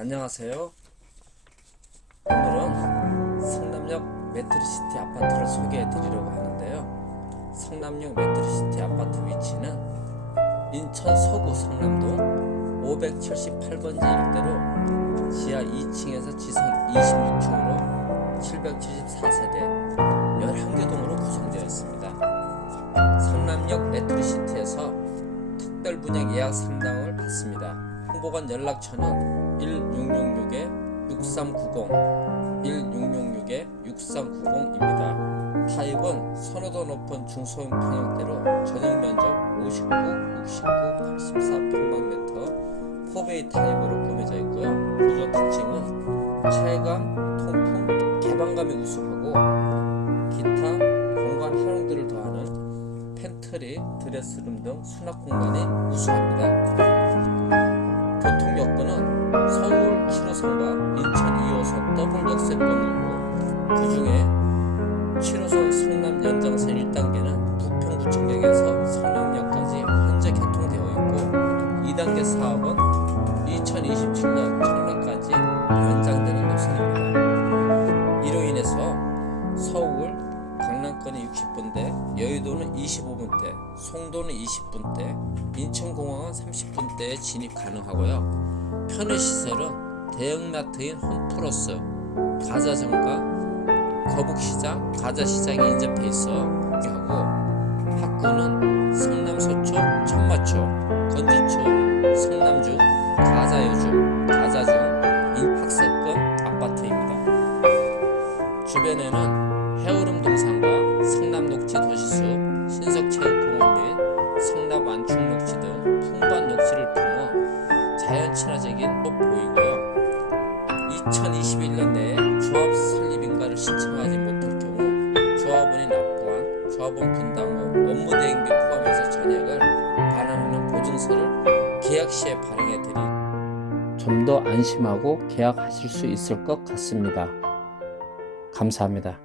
안녕하세요. 오늘은 성남역 메트로시티 아파트를 소개해 드리려고 하는데요. 성남역 메트로시티 아파트 위치는 인천 서구 성남동 578번지 일대로 지하 2층에서 지상 26층으로 774세대 11개 동으로 구성되어 있습니다. 성남역 메트로시티에서 특별 분양 예약 상담을 받습니다. 홍보관 연락처는 1666-6390, 1666-6390입니다. 타입은 선호도 높은 중소형 평형대로 전용 면적 59, 69, 84 평방미터 4베이 타입으로 꾸며져 있고요. 구조 특징은 체감, 통풍, 개방감이 우수하고 기타 공간 활용도를 더하는 팬트리, 드레스룸 등 수납 공간이 우수합니다. 여건은 서울 7호선과 인천 2호선 더블 역세 건물로 그 중에 7호선 성남 연장선 1단계는 부평구청역에서 성남역까지 현재 개통되어 있고 2단계 사업은 2027년 청라까지 40분대, 여의도는 25분대, 송도는 20분대, 인천공항은 30분대에 진입 가능하고요. 편의시설은 대형마트인 홈플러스, 가자점과 거북시장, 가자시장이 인접해 있어 하고 학구는 성남서초, 천마초, 건지초, 성남중, 가자여중, 가자중, 인학세권 아파트입니다. 주변에는 해오름 동산과 성남 녹지 도시숲, 신석체육공원 및 성남 완충 녹지 등 풍부한 녹지를 품어 자연 친화적인 또 보이고요. 2021년 내에 조합 설립 인가를 신청하지 못할 경우 조합원이 납부한 조합원 분담 후 업무 대행비 포함해서 전액을 반환하는 보증서를 계약 시에 발행해 드리 좀 더 안심하고 계약하실 수 있을 것 같습니다. 감사합니다.